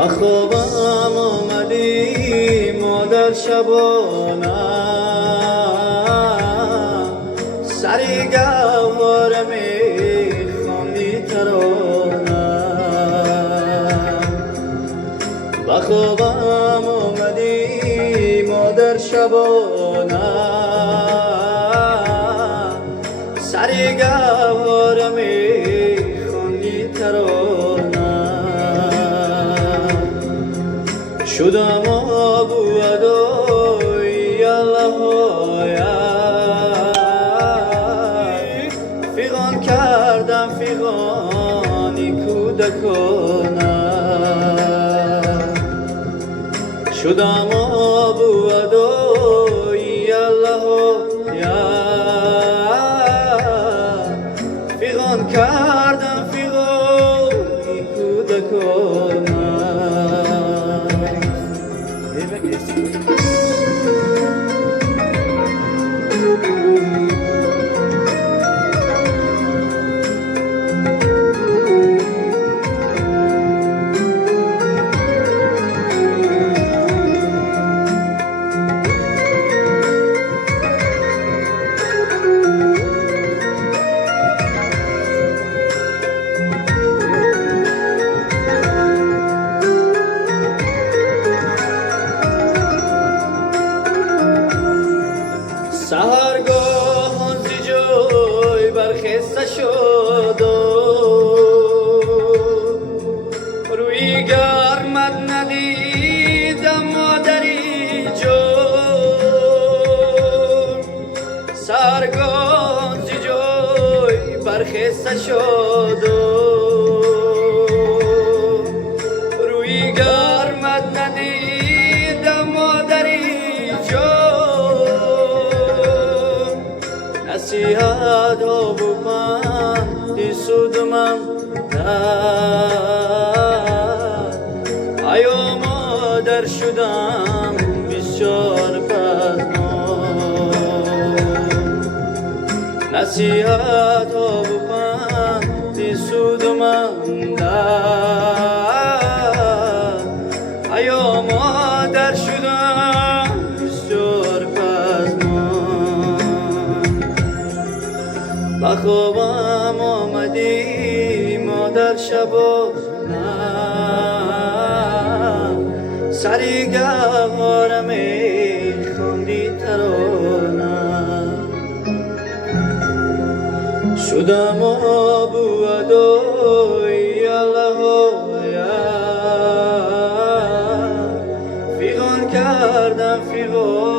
با خوابم آمدی مادر شبانه، سری گوهر میخواندی ترانه. با خوابم آمدی مادر شبانه، سری گوهر میخواندی ترانه. شدم آبو ادای اللهایا، فیغان کردم فیغانی کودکانه. شدم آبو ادای اللهایا، فیغان کردم فیغانی کودکانه. سهرگاه زی جای برخسته شد، روی گرمت ندیدم مادری جان. سهرگاه زی جای برخسته شد، روی گرمت ندیدم مادری جان. نصیحت ها و پندی سودمم نه، ایا مادر شدم بسیار پزمان. نصیحت ها و پندی سودمم نه، ایا مادر شدم بسیار پزمان. با خوابم آمدی مادر شبانه، سری گوهر میخواندی ترانه. شدم آبو ادای اللهایا، فیغان کردم فیغان